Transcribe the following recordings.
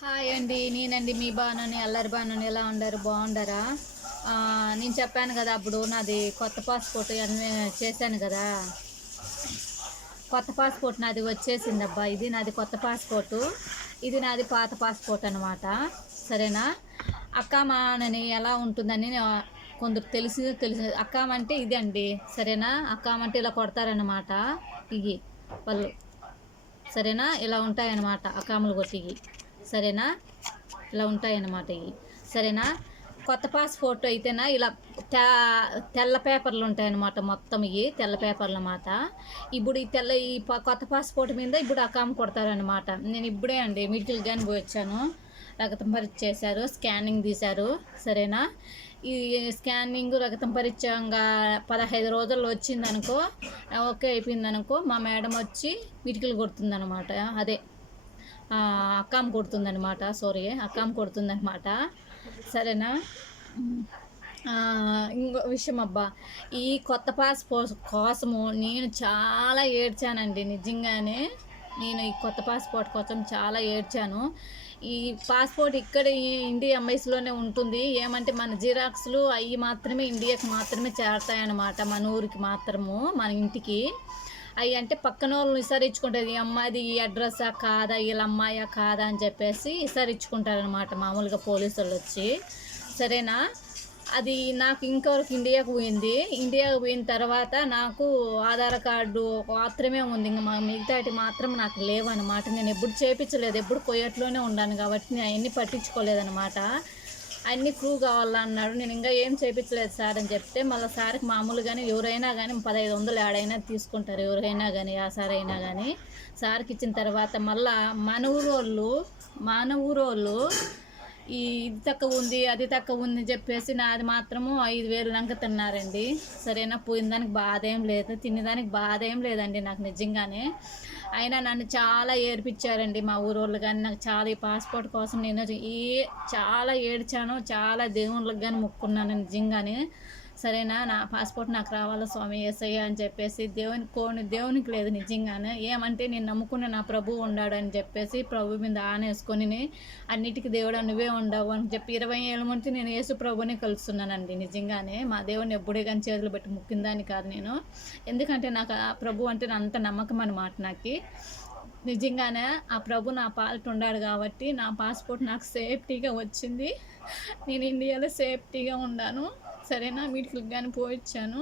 Hi అండి. నేనండి మీ బానుని, అల్లరి బానుని. ఎలా ఉండారు? బాగుండారా? నేను చెప్పాను కదా, అప్పుడు నాది కొత్త పాస్పోర్ట్ అన్నీ చేశాను కదా. కొత్త పాస్పోర్ట్ నాది వచ్చేసింది అబ్బా. ఇది నాది కొత్త పాస్పోర్టు. ఇది నాది పాత పాస్పోర్ట్ అనమాట. సరేనా? అక్కామానని ఎలా ఉంటుందని కొందరు తెలుసు అక్కామంటే ఇది అండి. సరేనా? అక్కామంటే ఇలా కొడతారనమాట. ఇవి వాళ్ళు. సరేనా? ఇలా ఉంటాయన్నమాట అక్కాములు కొట్టివి. సరేనా? ఇలా ఉంటాయన్నమాట ఇవి. సరేనా? కొత్త పాస్పోర్ట్ అయితేనా ఇలా తెల్ల పేపర్లు ఉంటాయన్నమాట. మొత్తం ఇవి తెల్ల పేపర్లు అన్నమాట. ఇప్పుడు కొత్త పాస్పోర్ట్ మీద ఇప్పుడు అకామ్ కొడతారనమాట. నేను ఇప్పుడే అండి మెడికల్ కానీ పోయి వచ్చాను. రక్తం పరీక్ష చేశారు, స్కానింగ్ తీశారు. సరేనా? ఈ స్కానింగ్ రక్తం పరీక్షంగా 15 రోజుల్లో వచ్చిందనుకో, ఓకే అయిపోయిందనుకో, మా మేడం వచ్చి మెడికల్ కొడుతుందనమాట. అదే అక్కామ్ కొడుతుందనమాట. సారీ, అక్కామ్ కొడుతుందనమాట. సరేనా? ఇంకో విషయం అబ్బా, ఈ కొత్త పాస్పోర్ట్ కోసము నేను చాలా ఏడ్చానండి. నిజంగానే నేను ఈ కొత్త పాస్పోర్ట్ కోసం చాలా ఏడ్చాను. ఈ పాస్పోర్ట్ ఇక్కడ ఇండియా ఎంబసీలోనే ఉంటుంది. ఏమంటే మన జిరాక్స్లు అవి మాత్రమే ఇండియాకి మాత్రమే చేరతాయన్నమాట. మన ఊరికి మాత్రము, మన ఇంటికి. అవి అంటే పక్కన వాళ్ళు విసారించుకుంటుంది, ఈ అమ్మాయిది ఈ అడ్రస్సా కాదా, వీళ్ళ అమ్మాయా కాదా అని చెప్పేసి విసారించుకుంటారనమాట మామూలుగా పోలీసు వాళ్ళు వచ్చి. సరేనా? అది నాకు ఇంకొకరికి ఇండియాకు పోయింది. ఇండియాకు పోయిన తర్వాత నాకు ఆధార్ కార్డు మాత్రమే ఉంది. ఇంకా మిగతాటి మాత్రం నాకు లేవన్నమాట. నేను ఎప్పుడు చేయించలేదు, ఎప్పుడు కొయ్యట్లోనే ఉన్నాను కాబట్టి నేను అవన్నీ పట్టించుకోలేదన్నమాట. అన్నీ ప్రూవ్ కావాలన్నాడు. నేను ఇంకా ఏం చేయించలేదు సార్ అని చెప్తే, మళ్ళీ సార్కి మామూలుగానే ఎవరైనా కానీ 1500 ఏడైనా తీసుకుంటారు, ఎవరైనా కానీ ఆ సార్ అయినా కానీ. సార్కి ఇచ్చిన తర్వాత మళ్ళా మన ఊరోళ్ళు ఇది తక్కువ ఉంది, అది తక్కువ ఉంది అని చెప్పేసి నాది మాత్రము 5000 లంక తిన్నారండి. సరేనా? పోయిన దానికి బాధ ఏం లేదు, తినేదానికి బాధ ఏం లేదండి నాకు నిజంగానే. అయినా నన్ను చాలా ఏడిపించారండి మా ఊరోళ్ళు కానీ. నాకు చాలా ఈ పాస్పోర్ట్ కోసం నేను చాలా ఏడ్చాను, చాలా దేవుళ్ళకి కానీ మొక్కున్నాను నిజంగానే. సరేనా? నా పాస్పోర్ట్ నాకు రావాలా స్వామి యేసయ్య అని చెప్పేసి దేవునికి లేదు నిజంగానే. ఏమంటే నేను నమ్ముకున్న నా ప్రభు ఉన్నాడు అని చెప్పేసి ప్రభు మీద ఆనేసుకొని అన్నిటికీ దేవుడు నువ్వే ఉండవు అని చెప్పి 20 ఏళ్ళ నుంచి నేను యేసు ప్రభుని కలుస్తున్నానండి నిజంగానే. మా దేవుని ఎప్పుడే కానీ చేతులు పెట్టి ముక్కిందాన్ని కాదు నేను. ఎందుకంటే నాకు ఆ ప్రభు అంటే అంత నమ్మకం అన్నమాట నాకు. నిజంగానే ఆ ప్రభు నా పాలిట ఉన్నాడు కాబట్టి నా పాస్పోర్ట్ నాకు సేఫ్టీగా వచ్చింది. నేను ఇండియాలో సేఫ్టీగా ఉన్నాను. సరేనా? మెడికల్కి కానీ పోయించాను.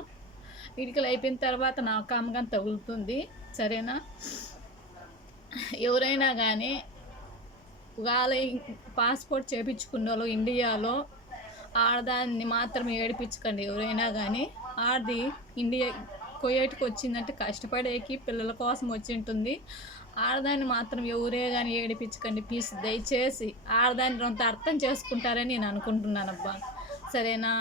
మెడికల్ అయిపోయిన తర్వాత నా కామగాని తగులుతుంది. సరేనా? ఎవరైనా కానీ వాళ్ళ పాస్పోర్ట్ చేయించుకున్న వాళ్ళు ఇండియాలో ఆడదాన్ని మాత్రం ఏడిపించకండి. ఎవరైనా కానీ ఆడది ఇండియా కోయేటికి వచ్చిందంటే కష్టపడేకి పిల్లల కోసం వచ్చి ఉంటుంది. ఆడదాన్ని మాత్రం ఎవరే కానీ ఏడిపించకండి ప్లీజ్, దయచేసి. ఆడదాన్ని కొంత అర్థం చేసుకుంటారని నేను అనుకుంటున్నానబ్బా. సరేనా?